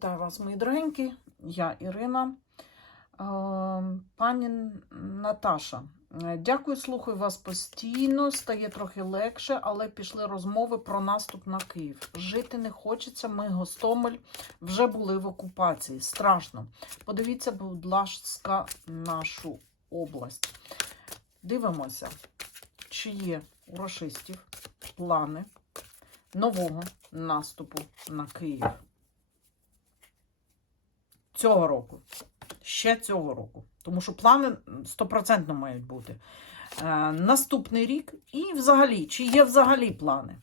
Вітаю вас, мої дорогенькі. Я Ірина. Е, Пані Наташа, е, дякую, слухаю вас постійно. Стає трохи легше, але пішли розмови про наступ на Київ. Жити не хочеться. Ми Гостомель вже були в окупації. Страшно. Подивіться, будь ласка, нашу область. Дивимося, чи є у рашистів плани нового наступу на Київ цього року. Ще цього року. Тому що плани стопроцентно мають бути. Е, наступний рік і взагалі, чи є взагалі плани?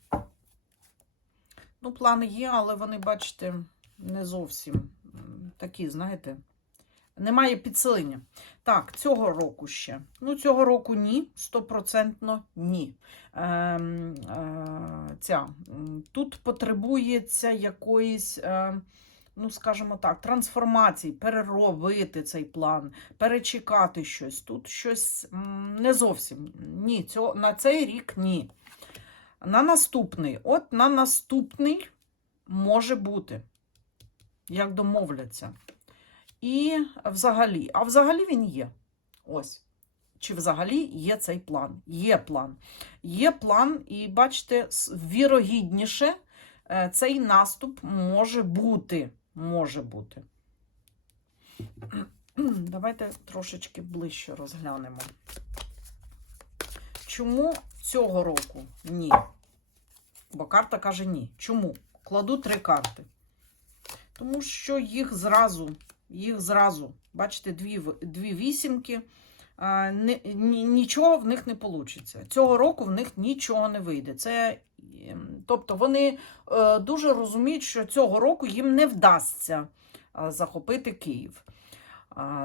Ну, плани є, але вони, бачите, не зовсім такі, знаєте, немає підсилення. Так, цього року ще. Ну, цього року ні, стопроцентно ні. Ем, е, ця, тут потребується якоїсь. Е, ну, скажімо так, трансформації, переробити цей план, перечекати щось. Тут щось не зовсім. Ні, цього, на цей рік ні. На наступний, от на наступний може бути, як домовляться. І взагалі, а взагалі він є. Ось. Чи взагалі є цей план? Є план. Є план, і бачите, вірогідніше е, цей наступ може бути. Може бути. Давайте трошечки ближче розглянемо. Чому цього року ні? Бо карта каже ні. Чому? Кладу три карти. Тому що їх зразу, їх зразу, бачите, дві, дві вісімки. Нічого в них не вийде. Цього року в них нічого не вийде. Це, ем, тобто вони е, дуже розуміють, що цього року їм не вдасться е, захопити Київ.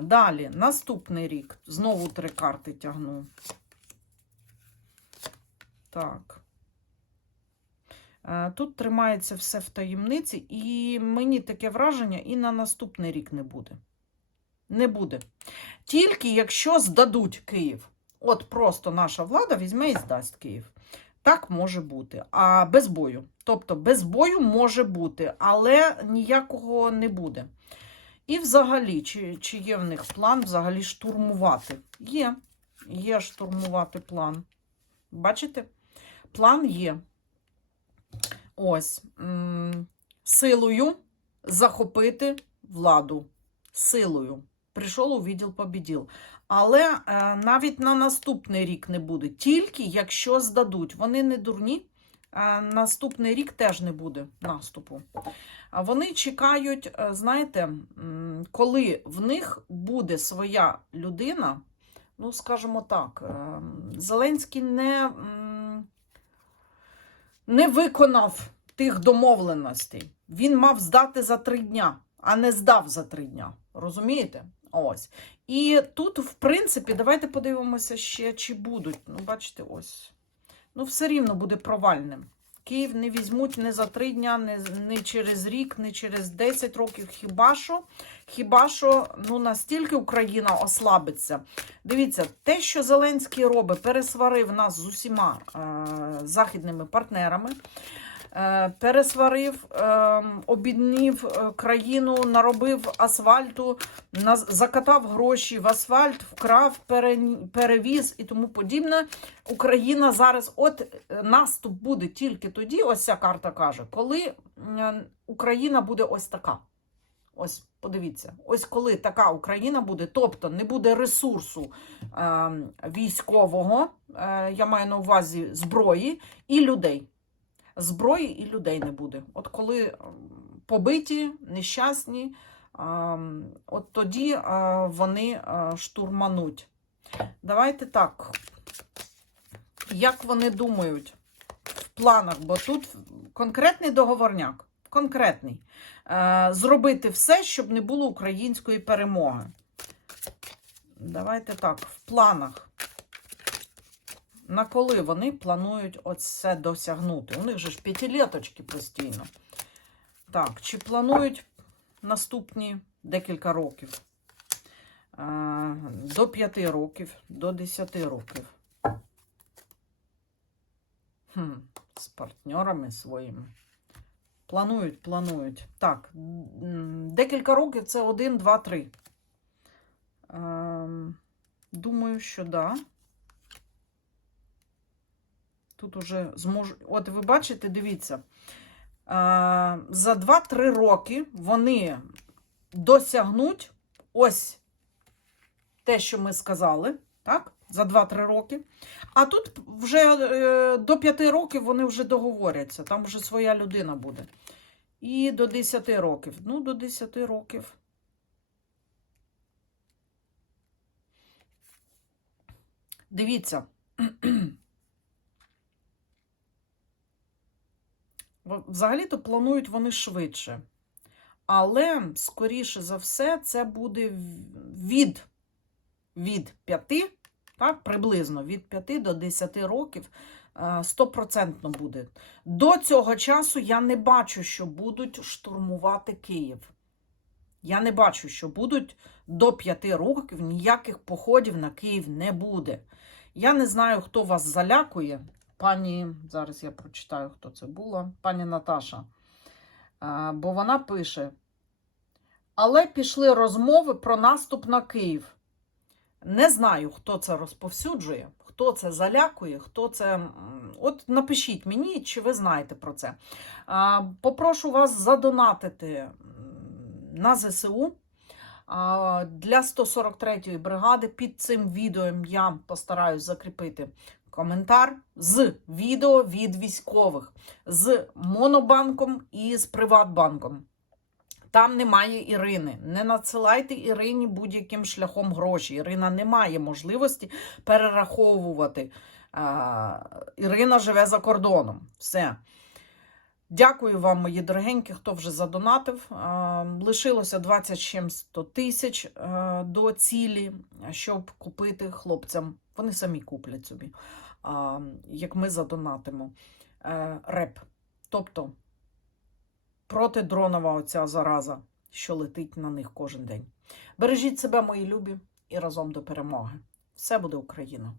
Далі, наступний рік. Знову три карти тягну. Так. Е, Тут тримається все в таємниці, і мені таке враження, і на наступний рік не буде. Не буде. Тільки якщо здадуть Київ. От просто наша влада візьме і здасть Київ. Так може бути. А без бою. Тобто без бою може бути, але ніякого не буде. І взагалі, чи, чи є в них план взагалі штурмувати? Є. Є штурмувати план. Бачите? План є. Ось. Силою захопити владу. Силою. Прийшов у відділ побіділ. Але е, навіть на наступний рік не буде. Тільки якщо здадуть. Вони не дурні. Е, наступний рік теж не буде наступу. А вони чекають, е, знаєте, коли в них буде своя людина, ну, скажімо так, е, Зеленський не, не виконав тих домовленостей. Він мав здати за три дня, а не здав за три дня. Розумієте? Ось. І тут, в принципі, давайте подивимося ще, чи будуть. Ну, бачите, ось. Ну, все рівно буде провальним. Київ не візьмуть не за три дня, не, не через рік, не через 10 років. Хіба що, хіба що ну, настільки Україна ослабиться. Дивіться, те, що Зеленський робить, пересварив нас з усіма е, західними партнерами. Е, пересварив, е, обіднів е, країну, наробив асфальту, закатав гроші в асфальт, вкрав, перевіз і тому подібне. Україна зараз, от е, наступ буде тільки тоді, ось ця карта каже, коли Україна буде ось така. Ось, подивіться, ось коли така Україна буде, тобто не буде ресурсу е, військового, е, я маю на увазі зброї і людей зброї і людей не буде. От коли ем, побиті, нещасні, ем, от тоді е, вони е, штурмануть. Давайте так. Як вони думають в планах, бо тут конкретний договорняк, конкретний. Е, Зробити все, щоб не було української перемоги. Давайте так, в планах на коли вони планують оце досягнути? У них же ж п'ятилеточки постійно. Так, чи планують наступні декілька років? До 5 років, до 10 років. Хм, з партнерами своїми. Планують, планують. Так, Декілька років це 1, 2, 3. Ем, думаю, що да. Тут уже зможу. От ви бачите, дивіться. За 2-3 роки вони досягнуть ось те, що ми сказали, так? За 2-3 роки. А тут вже е, до 5 років вони вже договоряться, там вже своя людина буде. І до 10 років. Ну, до 10 років. Дивіться. Взагалі-то планують вони швидше. Але, скоріше за все, це буде від, від 5, так, приблизно від 5 до 10 років е, стопроцентно буде. До цього часу я не бачу, що будуть штурмувати Київ. Я не бачу, що будуть до 5 років ніяких походів на Київ не буде. Я не знаю, хто вас залякує. Пані, зараз я прочитаю, хто це була. Пані Наташа. Бо вона пише: Але пішли розмови про наступ на Київ. Не знаю, хто це розповсюджує, хто це залякує, хто це. От напишіть мені, чи ви знаєте про це. Попрошу вас задонатити на ЗСУ. Для 143-ї бригади під цим відео я постараюсь закріпити коментар з відео від військових, з Монобанком і з Приватбанком. Там немає Ірини. Не надсилайте Ірині будь-яким шляхом гроші. Ірина не має можливості перераховувати. А, Ірина живе за кордоном. Все. Дякую вам, мої дорогенькі, хто вже задонатив. Лишилося 20 з чим-100 тисяч до цілі, щоб купити хлопцям. Вони самі куплять собі, як ми задонатимо. Е, Реп. Тобто протидронова оця зараза, що летить на них кожен день. Бережіть себе, мої любі, і разом до перемоги. Все буде Україна!